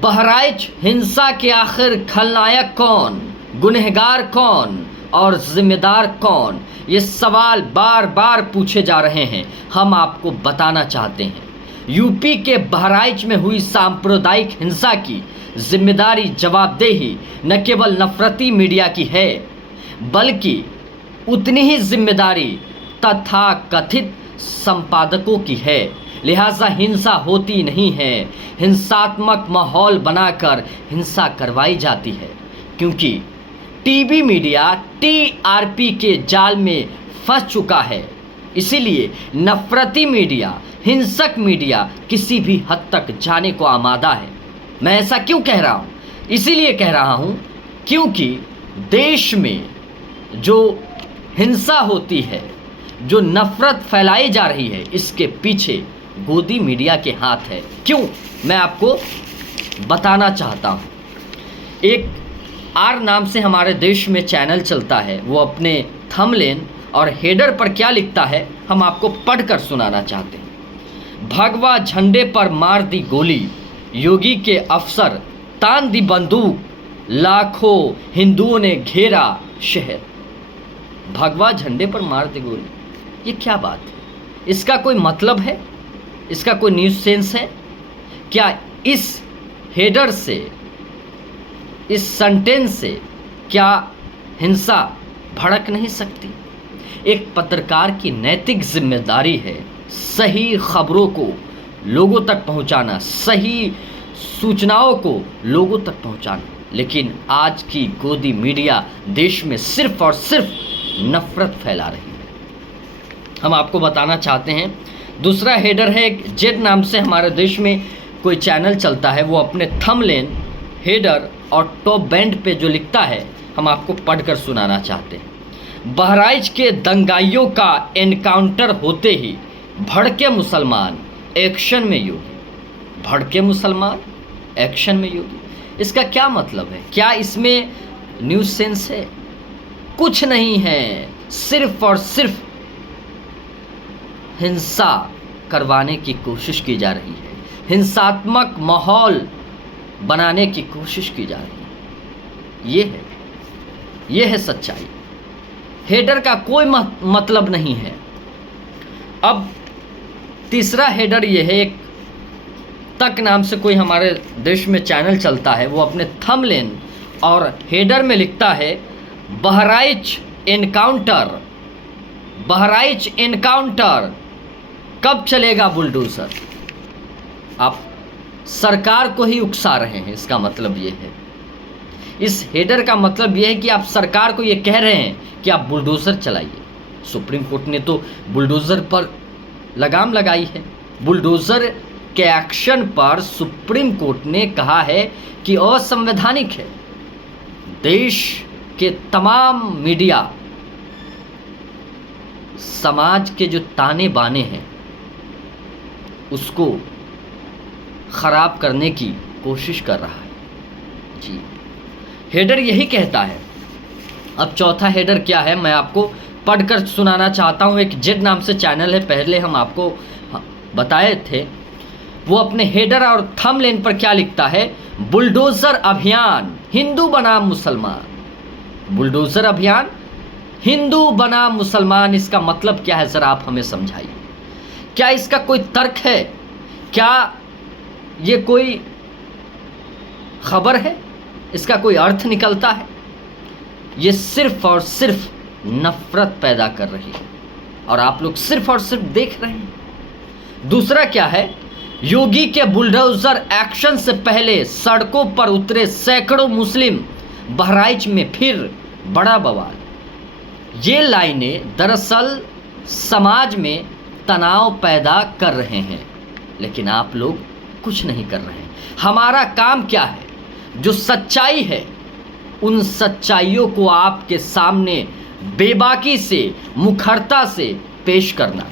बहराइच हिंसा के आखिर खलनायक कौन, गुनहगार कौन और जिम्मेदार कौन, ये सवाल बार बार पूछे जा रहे हैं। हम आपको बताना चाहते हैं, यूपी के बहराइच में हुई सांप्रदायिक हिंसा की जिम्मेदारी जवाबदेही न केवल नफरती मीडिया की है, बल्कि उतनी ही जिम्मेदारी तथाकथित संपादकों की है। लिहाजा हिंसा होती नहीं है, हिंसात्मक माहौल बनाकर हिंसा करवाई जाती है, क्योंकि टीवी मीडिया टीआरपी के जाल में फंस चुका है। इसीलिए नफरती मीडिया, हिंसक मीडिया किसी भी हद तक जाने को आमादा है। मैं ऐसा क्यों कह रहा हूँ? इसीलिए कह रहा हूँ क्योंकि देश में जो हिंसा होती है, जो नफरत फैलाई जा रही है, इसके पीछे गोदी मीडिया के हाथ है। क्यों? मैं आपको बताना चाहता हूँ। एक आर नाम से हमारे देश में चैनल चलता है, वो अपने थंबनेल और हेडर पर क्या लिखता है हम आपको पढ़कर सुनाना चाहते हैं। भगवा झंडे पर मार दी गोली, योगी के अफसर तान दी बंदूक, लाखों हिंदुओं ने घेरा शहर। भगवा झंडे पर मार दी गोली, ये क्या बात है? इसका कोई मतलब है? इसका कोई न्यूज़ सेंस है क्या? इस हेडर से, इस सेंटेंस से क्या हिंसा भड़क नहीं सकती? एक पत्रकार की नैतिक जिम्मेदारी है सही खबरों को लोगों तक पहुंचाना, सही सूचनाओं को लोगों तक पहुंचाना। लेकिन आज की गोदी मीडिया देश में सिर्फ और सिर्फ नफरत फैला रही है। हम आपको बताना चाहते हैं। दूसरा हेडर है, एक जेड नाम से हमारे देश में कोई चैनल चलता है, वो अपने थंबनेल, हेडर और टॉप बैंड पे जो लिखता है हम आपको पढ़कर सुनाना चाहते हैं। बहराइच के दंगाइयों का एनकाउंटर होते ही भड़के मुसलमान, एक्शन में योगी। भड़के मुसलमान, एक्शन में योगी, इसका क्या मतलब है? क्या इसमें न्यूज़ सेंस है? कुछ नहीं है, सिर्फ और सिर्फ हिंसा करवाने की कोशिश की जा रही है, हिंसात्मक माहौल बनाने की कोशिश की जा रही है। ये है सच्चाई। हेडर का कोई मतलब नहीं है। अब तीसरा हेडर ये है, एक तक नाम से कोई हमारे देश में चैनल चलता है, वो अपने थंबनेल और हेडर में लिखता है बहराइच एनकाउंटर, बहराइच एनकाउंटर, कब चलेगा बुलडोजर? आप सरकार को ही उकसा रहे हैं, इसका मतलब ये है। इस हेडर का मतलब ये है कि आप सरकार को ये कह रहे हैं कि आप बुलडोजर चलाइए। सुप्रीम कोर्ट ने तो बुलडोजर पर लगाम लगाई है। बुलडोजर के एक्शन पर सुप्रीम कोर्ट ने कहा है कि असंवैधानिक है। देश के तमाम मीडिया समाज के जो ताने बाने हैं उसको ख़राब करने की कोशिश कर रहा है। जी, हेडर यही कहता है। अब चौथा हेडर क्या है मैं आपको पढ़कर सुनाना चाहता हूँ। एक जेड नाम से चैनल है, पहले हम आपको बताए थे। वो अपने हेडर और थंबनेल पर क्या लिखता है? बुलडोजर अभियान, हिंदू बनाम मुसलमान। बुलडोजर अभियान, हिंदू बनाम मुसलमान, इसका मतलब क्या है ज़रा आप हमें समझाइए। क्या इसका कोई तर्क है? क्या ये कोई खबर है? इसका कोई अर्थ निकलता है? ये सिर्फ और सिर्फ नफरत पैदा कर रही है और आप लोग सिर्फ और सिर्फ देख रहे हैं। दूसरा क्या है? योगी के बुलडोजर एक्शन से पहले सड़कों पर उतरे सैकड़ों मुस्लिम, बहराइच में फिर बड़ा बवाल। ये लाइनें दरअसल समाज में तनाव पैदा कर रहे हैं, लेकिन आप लोग कुछ नहीं कर रहे हैं। हमारा काम क्या है? जो सच्चाई है उन सच्चाइयों को आपके सामने बेबाकी से, मुखरता से पेश करना।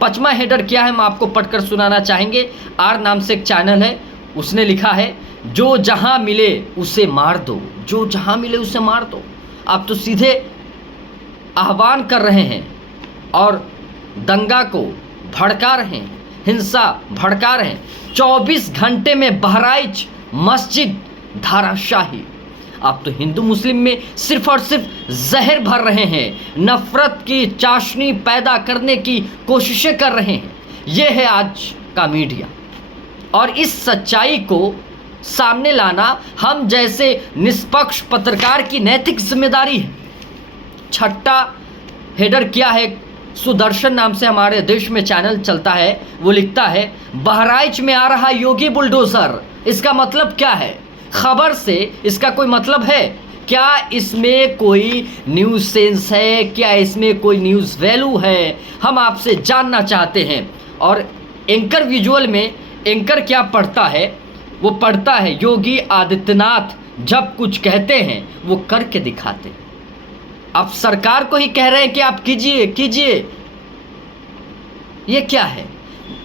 पांचवा हेडर क्या है हम आपको पढ़कर सुनाना चाहेंगे। आर नाम से एक चैनल है, उसने लिखा है जो जहां मिले उसे मार दो, जो जहां मिले उसे मार दो। आप तो सीधे आह्वान कर रहे हैं और दंगा को भड़का रहे हैं, हिंसा भड़का रहे हैं। 24 घंटे में बहराइच मस्जिद धाराशाही। आप तो हिंदू मुस्लिम में सिर्फ और सिर्फ जहर भर रहे हैं, नफरत की चाशनी पैदा करने की कोशिशें कर रहे हैं। यह है आज का मीडिया, और इस सच्चाई को सामने लाना हम जैसे निष्पक्ष पत्रकार की नैतिक जिम्मेदारी है। छठा हेडर क्या है? सुदर्शन नाम से हमारे देश में चैनल चलता है, वो लिखता है बहराइच में आ रहा योगी बुलडोजर। इसका मतलब क्या है? खबर से इसका कोई मतलब है क्या? इसमें कोई न्यूज़ सेंस है क्या? इसमें कोई न्यूज़ वैल्यू है? हम आपसे जानना चाहते हैं। और एंकर विजुअल में एंकर क्या पढ़ता है? वो पढ़ता है योगी आदित्यनाथ जब कुछ कहते हैं वो करके दिखाते हैं। आप सरकार को ही कह रहे हैं कि आप कीजिए कीजिए। ये क्या है?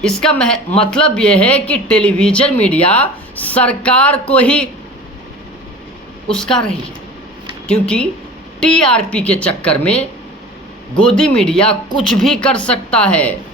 इसका मतलब यह है कि टेलीविज़न मीडिया सरकार को ही उसका रही है, क्योंकि टीआरपी के चक्कर में गोदी मीडिया कुछ भी कर सकता है।